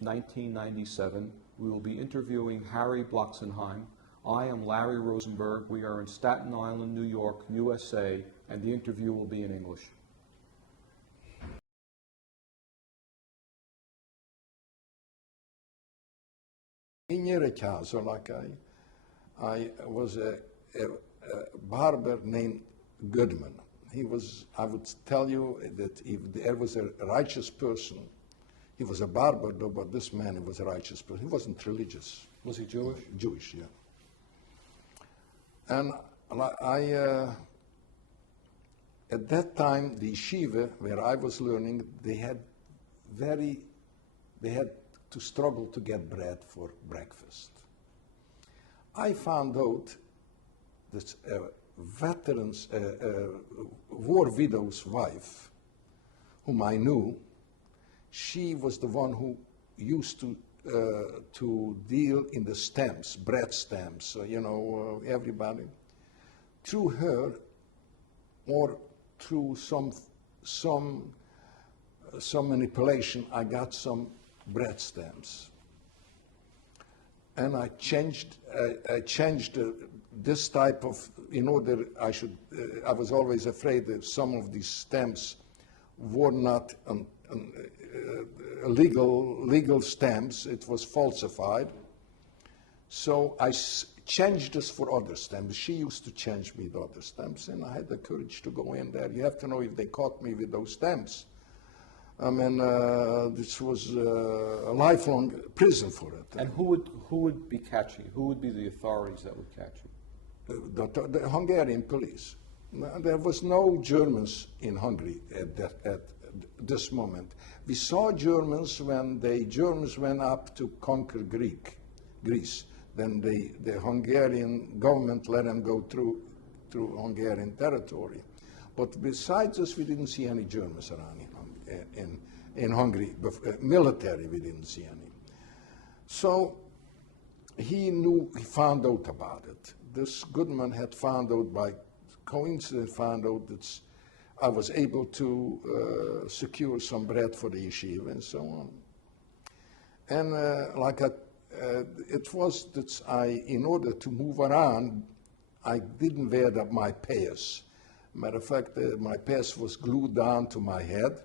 1997. We will be interviewing Harry Bloxenheim. I am Larry Rosenberg. We are in Staten Island, New York, USA, and the interview will be in English. In your caso, like I was a barber named Goodman. He was, I would tell you that if there was a righteous person, he was a barber though, but this man, he was a righteous person. He wasn't religious. Was he Jewish? Jewish, yeah. And at that time, the yeshiva where I was learning, they had to struggle to get bread for breakfast. I found out that war widow's wife, whom I knew, she was the one who used to deal in the stamps, bread stamps, everybody. Through her, or through some manipulation, I got some bread stamps. And I changed this type of, in order I was always afraid that some of these stamps were not legal stamps, it was falsified. So I changed this for other stamps. She used to change me the other stamps, and I had the courage to go in there. You have to know if they caught me with those stamps. I mean, this was a lifelong prison for it. And who would be catching you? Who would be the authorities that would catch you? The Hungarian police. There was no Germans in Hungary at this moment. We saw Germans when the Germans went up to conquer Greece. Then the Hungarian government let them go through Hungarian territory. But besides us, we didn't see any Germans around in Hungary. Military, we didn't see any. So he found out about it. This Goodman had found out by coincidence, that I was able to secure some bread for the yeshiva and so on. And it was that in order to move around, I didn't wear my payas. Matter of fact, my payas was glued down to my head.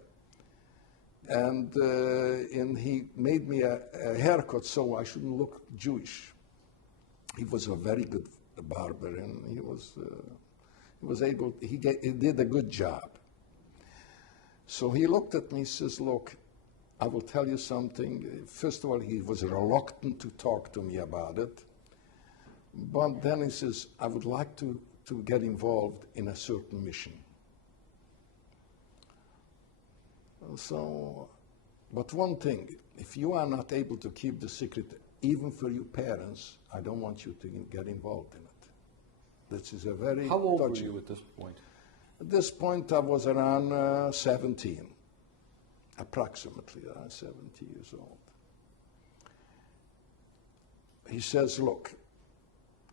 And he made me a haircut so I shouldn't look Jewish. He was a very good barber, and he did a good job. So he looked at me and says, look, I will tell you something. First of all, he was reluctant to talk to me about it. But then he says, I would like to get involved in a certain mission. So, but one thing, if you are not able to keep the secret, even for your parents, I don't want you to get involved in it. This is a very How old were you at this point? At this point, I was around 17, approximately 70 years old. He says, look,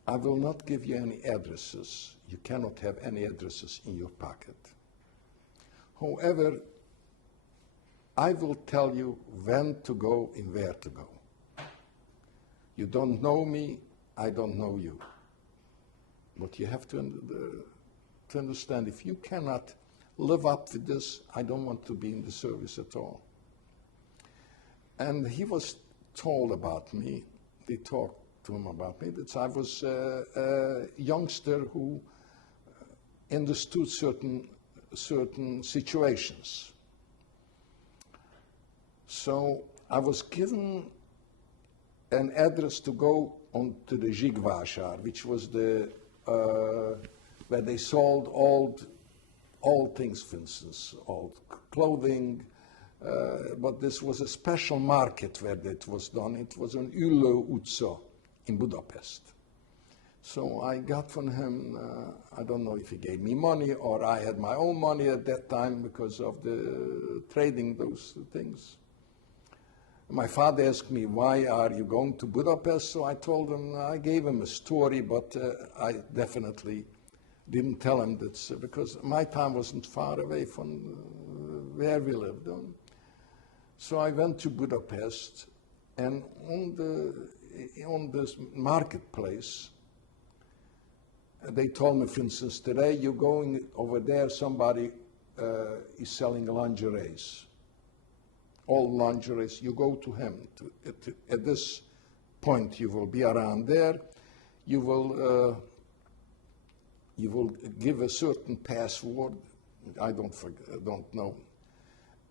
I will not give you any addresses. You cannot have any addresses in your pocket. However, I will tell you when to go and where to go. You don't know me, I don't know you. But you have to understand, if you cannot live up to this, I don't want to be in the service at all. And he was told about me, they talked to him about me, that I was a youngster who understood certain situations. So I was given an address to go on to the Zsigvásár, which was where they sold old things, for instance, old clothing, but this was a special market where that was done. It was on Üllő utca in Budapest. So I got from him, I don't know if he gave me money or I had my own money at that time because of the trading those things. My father asked me, why are you going to Budapest? So I told him, I gave him a story, but I definitely didn't tell him that, because my town wasn't far away from where we lived. So I went to Budapest, And on this marketplace, they told me, for instance, today you're going over there, somebody is selling lingeries, all lingeries. You go to him. At this point, you will be around there. You will give a certain password. I don't know,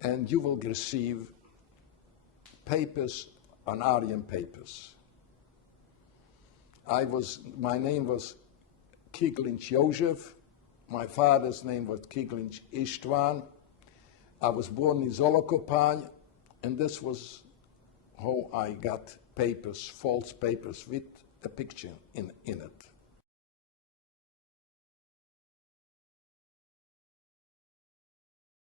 and you will receive papers on Aryan papers. My name was Kiglinch Joseph. My father's name was Kiglinch Istvan. I was born in Zolokopany, and this was how I got papers, false papers with a picture in it.